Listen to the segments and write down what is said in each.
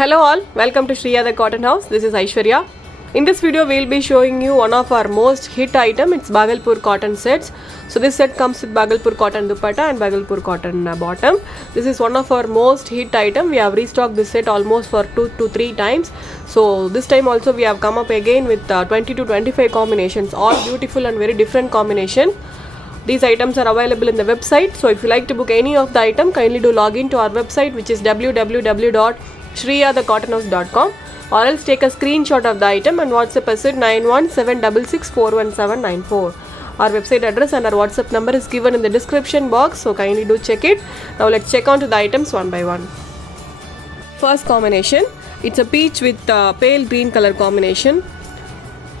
Hello all, welcome to Shriya the Cotton House. This is Aishwarya. In this video, we will be showing you one of our most hit item. It's Bhagalpur cotton sets. So this set comes with Bhagalpur cotton dupatta and Bhagalpur cotton bottom. This is one of our most hit item. We have restocked this set almost for 2 to 3 times. So this time also we have come up again with 20 to 25 combinations, all beautiful and very different combination. These items are available in the website. So if you like to book any of the item, kindly do log in to our website, which is www.shriyadhecottonhouse.com, or else take a screenshot of the item and WhatsApp us at 9176641794. Our website address and our WhatsApp number is given in the description box, so kindly do check it. Now let's check on to the items one by one. First combination, it's a peach with pale green color combination.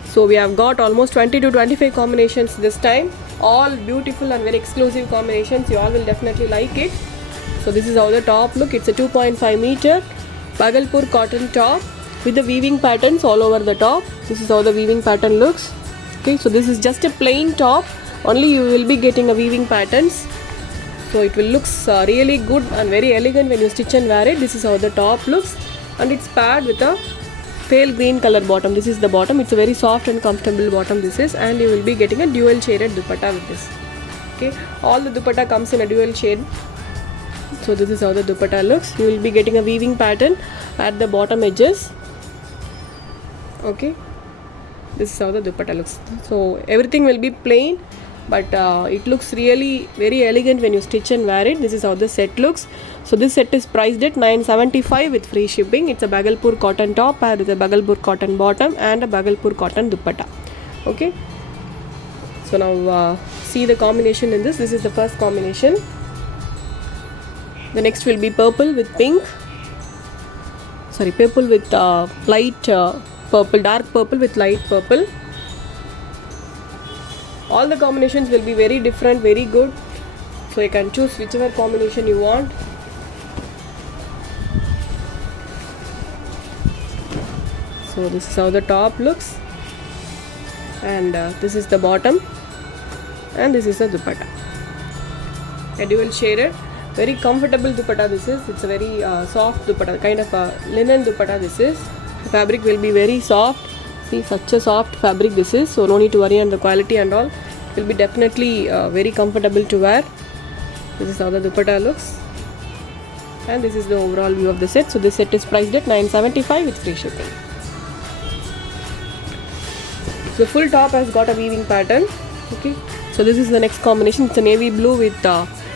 So we have got almost 20 to 25 combinations this time, all beautiful and very exclusive combinations. You all will definitely like it. So this is how the top look. It's a 2.5 meter Bhagalpur cotton top with the weaving patterns all over the top. This is how the weaving pattern looks. Okay, so this is just a plain top, only you will be getting a weaving patterns. So it will look really good and very elegant when you stitch and wear it. This is how the top looks, and it's paired with a pale green color bottom. This is the bottom. It's a very soft and comfortable bottom this is, and you will be getting a dual shaded dupatta with this. Okay, all the dupatta comes in a dual shade. So this is how the dupatta looks. You will be getting a weaving pattern at the bottom edges. Okay, this is how the dupatta looks. So everything will be plain, but it looks really very elegant when you stitch and wear it. This is how the set looks. So this set is priced at 975 with free shipping. It's a Bhagalpur cotton top paired with a Bhagalpur cotton bottom and a Bhagalpur cotton dupatta. Okay, so now see the combination in this. This is the first combination. The next will be purple with pink. Sorry, purple with light purple, dark purple with light purple. All the combinations will be very different, very good. So you can choose whichever combination you want. So this is how the top looks, and this is the bottom, and this is the dupatta. A dual shaded, very comfortable dupatta this is. It's a very soft dupatta, kind of a linen dupatta this is. The fabric will be very soft. See, such a soft fabric this is, so no need to worry on the quality and all. It will be definitely very comfortable to wear. This is how the dupatta looks, and this is the overall view of the set. So this set is priced at 975 with free shipping. The full top has got a weaving pattern. Okay, so this is the next combination. It's a navy blue with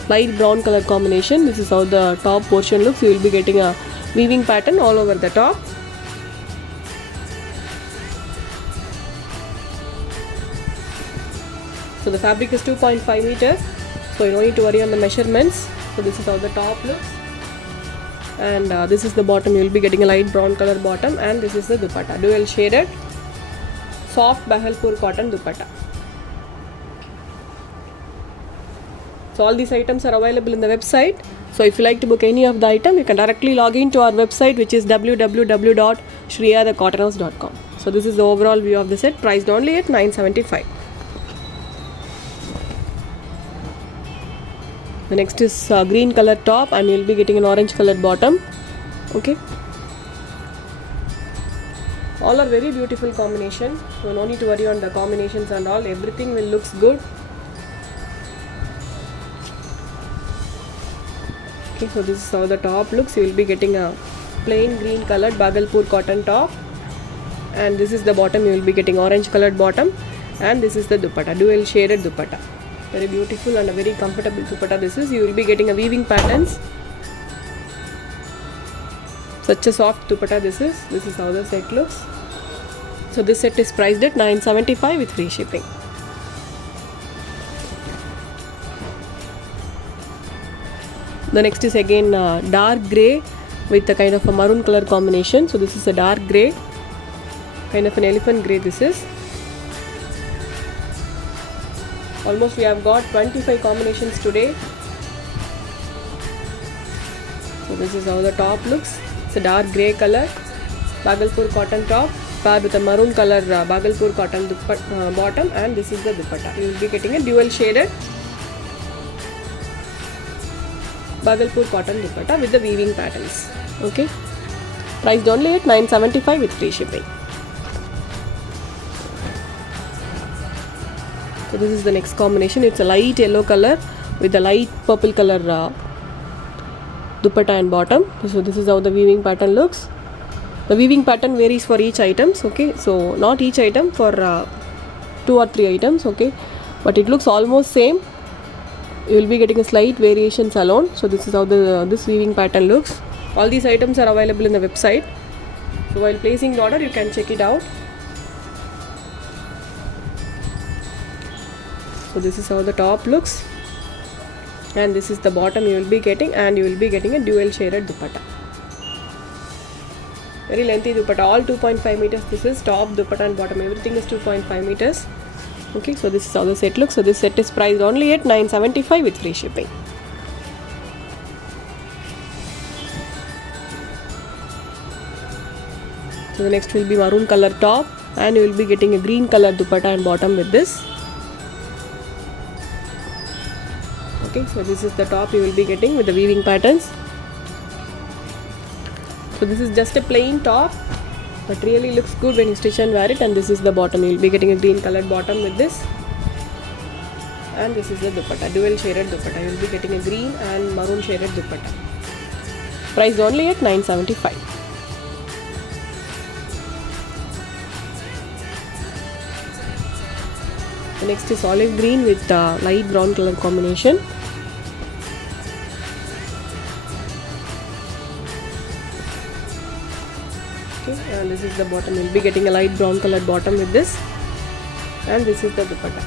light brown color combination. This is how the top portion looks. You will be getting a weaving pattern all over the top. So the fabric is 2.5 meters, so you don't need to worry on the measurements. So this is how the top looks, and this is the bottom. You will be getting a light brown color bottom, and this is the dupatta, dual shaded soft Bhagalpur cotton dupatta. So all these items are available in the website. So if you like to book any of the item, you can directly log in to our website, which is www.shriyadhecottonhouse.com. So this is the overall view of the set, priced only at 975. The next is green color top, and you will be getting an orange color bottom. Okay, all are very beautiful combination, so no need to worry on the combinations and all. Everything will looks good. Okay, so this is how the top looks. You will be getting a plain green colored Bhagalpur cotton top, and this is the bottom. You will be getting orange colored bottom, and this is the dupatta, dual shaded dupatta. Very beautiful and a very comfortable dupatta this is. You will be getting a weaving patterns. Such a soft dupatta this is. This is how the set looks. So this set is priced at 975 with free shipping. The next is again dark grey with a kind of a maroon color combination. So this is a dark grey, kind of an elephant grey this is. Almost we have got 25 combinations today. So this is how the top looks. It's a dark grey color Bhagalpur cotton top paired with a maroon color Bhagalpur cotton bottom, and this is the dupatta. You will be getting a dual shaded Bhagalpur cotton dupatta with the weaving patterns. Okay, Priced only at 975 with free shipping. So this is the next combination. It's a light yellow color with a light purple color dupatta and bottom. So this is how the weaving pattern looks. The weaving pattern varies for each items. Okay, so not each item, for 2 or 3 items. Okay, but it looks almost same. You will be getting a slight variations alone. So this is how this weaving pattern looks. All these items are available in the website. So while placing the order, you can check it out. So this is how the top looks, and this is the bottom you will be getting, and you will be getting a dual shaded dupatta. Very lengthy dupatta, all 2.5 meters. This is top, dupatta and bottom, everything is 2.5 meters. Okay, so this is how the set looks. So this set is priced only at 975 with free shipping. So the next will be maroon color top, and you will be getting a green color dupatta and bottom with this. Okay, so this is the top you will be getting with the weaving patterns. So this is just a plain top, but really looks good when you stitch and wear it. And this is the bottom. You will be getting a green colored bottom with this, and this is the dupatta, dual shaded dupatta. You will be getting a green and maroon shaded dupatta. Priced only at 975. The next is olive green with light brown color combination. Okay, and this is the bottom. You will be getting a light brown colored bottom with this, and this is the dupatta.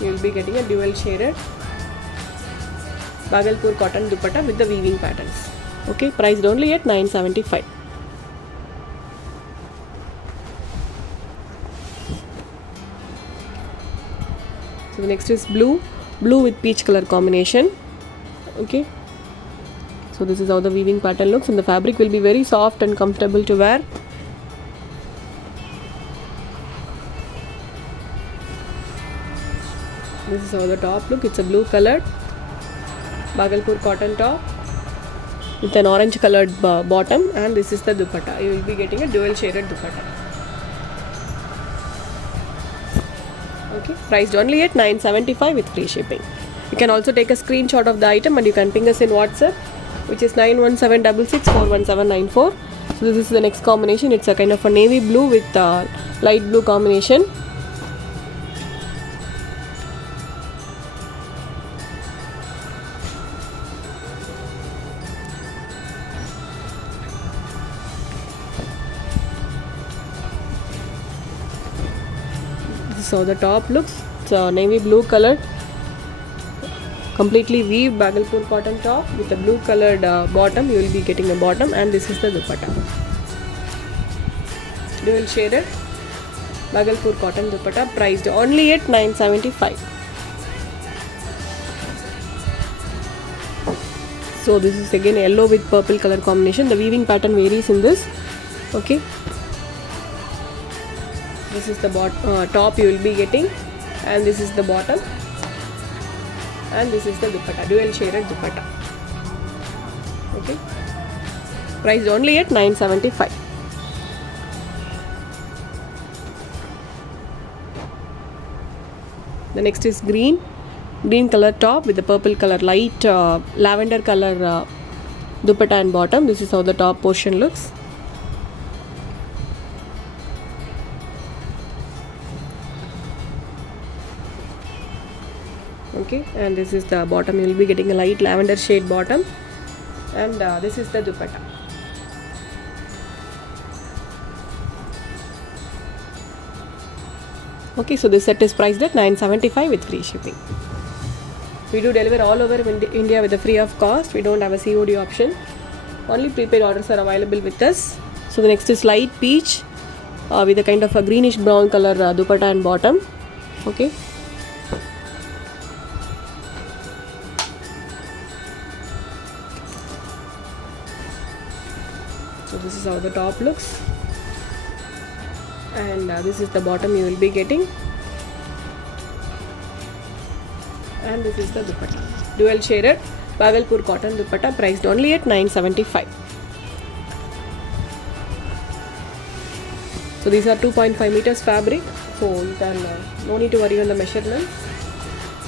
You will be getting a dual shaded Bhagalpur cotton dupatta with the weaving patterns. Okay, priced only at 975. So the next is blue with peach color combination. Okay, so this is how the weaving pattern looks, and the fabric will be very soft and comfortable to wear. This is how the top look. It's a blue colored Bhagalpur cotton top with an orange colored bottom, and this is the dupatta. You will be getting a dual shaded dupatta. Okay, priced only at 975 with free shipping. You can also take a screenshot of the item and you can ping us in WhatsApp, which is 9176641794. So this is the next combination. It's a kind of a navy blue with light blue combination. So the top looks, it's a navy blue colored, completely weaved Bhagalpur cotton top with a blue colored bottom. You will be getting a bottom, and this is the dupatta. Dual shaded Bhagalpur cotton dupatta, priced only at 975. So this is again yellow with purple color combination. The weaving pattern varies in this. Okay, this is the top you will be getting, and this is the bottom, and this is the dupatta, dual shaded dupatta. Okay, priced only at 975. The next is green color top with the purple color, light lavender color dupatta and bottom. This is how the top portion looks. Okay, and this is the bottom. You will be getting a light lavender shade bottom, and this is the dupatta. Okay, so this set is priced at 975 with free shipping. We do deliver all over India with a free of cost. We don't have a COD option. Only prepaid orders are available with us. So the next is light peach with a kind of a greenish brown color dupatta and bottom. Okay, so this is how the top looks, and this is the bottom you will be getting, and this is the dupatta, dual shaded Bhagalpur cotton dupatta, priced only at 975. So these are 2.5 meters fabric, so you can no need to worry on the measurement.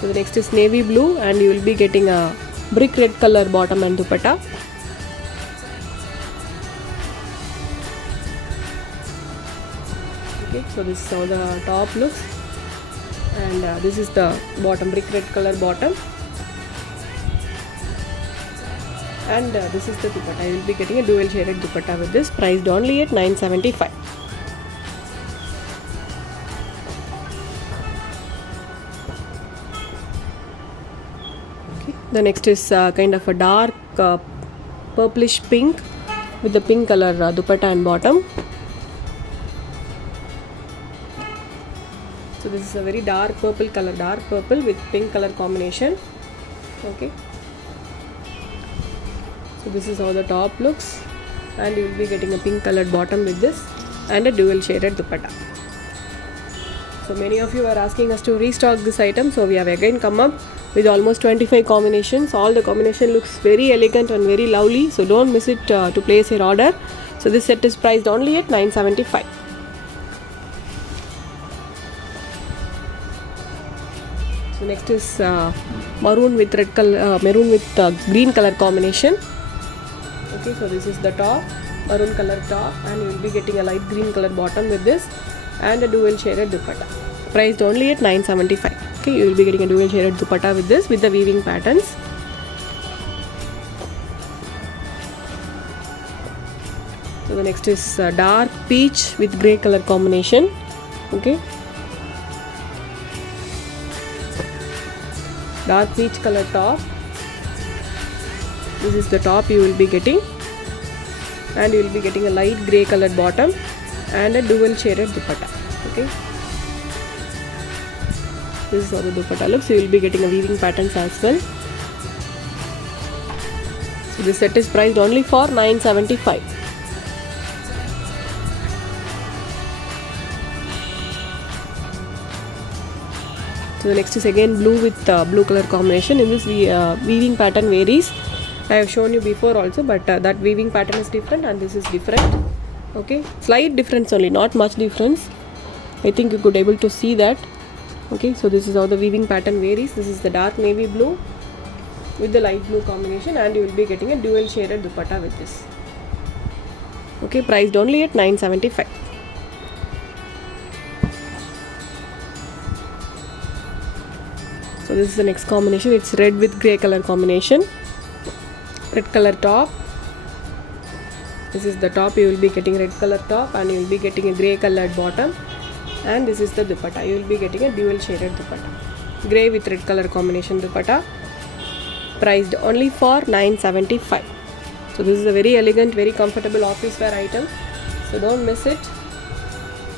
So the next is navy blue, and you will be getting a brick red color bottom and dupatta. Okay, so this is how the top looks, and this is the bottom, brick red color bottom, and this is the dupatta. You will be getting a dual shaded dupatta with this, priced only at 975. Okay, the next is kind of a dark purplish pink with the pink color dupatta and bottom. So this is a very dark purple color, dark purple with pink color combination. Okay, so this is how the top looks, and you will be getting a pink colored bottom with this and a dual shaded dupatta. So many of you are asking us to restock this item, so we have again come up with almost 25 combinations. All the combination looks very elegant and very lovely, so don't miss it to place your order. So this set is priced only at 975. So next is maroon with red color, maroon with green color combination. Okay, so this is the top, maroon color top, and you will be getting a light green color bottom with this and a dual shaded dupatta, priced only at 975. Okay, you will be getting a dual shaded dupatta with this, with the weaving patterns. So the next is dark peach with grey color combination. Okay, dark peach color top. This is the top you will be getting, and you will be getting a light grey colored bottom and a dual shaded dupatta. Okay, this is how the dupatta looks. You will be getting a weaving patterns as well. So this set is priced only for 975. So the next is again blue with blue color combination. In this weaving pattern varies. I have shown you before also, but that weaving pattern is different and this is different. Okay, slight difference only, not much difference. I think you could able to see that. Okay, so this is how the weaving pattern varies. This is the dark navy blue with the light blue combination, and you will be getting a dual shaded dupatta with this. Okay, priced only at 975. So this is the next combination. It's red with grey color combination. Red color top. This is the top. You will be getting red color top, and you will be getting a grey colored bottom, and this is the dupatta. You will be getting a dual shaded dupatta, grey with red color combination dupatta, priced only for 975. So this is a very elegant, very comfortable office wear item, so don't miss it.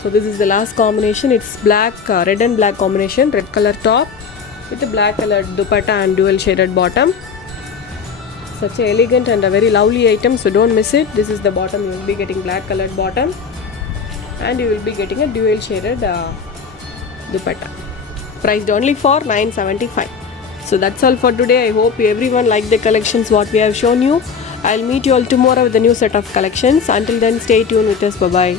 So this is the last combination. It's black, red and black combination, red color top with a black colored dupatta and dual shaded bottom. Such a elegant and a very lovely item, so don't miss it. This is the bottom. You will be getting black colored bottom, and you will be getting a dual shaded dupatta, priced only for 975. So that's all for today. I hope everyone liked the collections what we have shown you. I'll meet you all tomorrow with a new set of collections. Until then, stay tuned with us. Bye bye.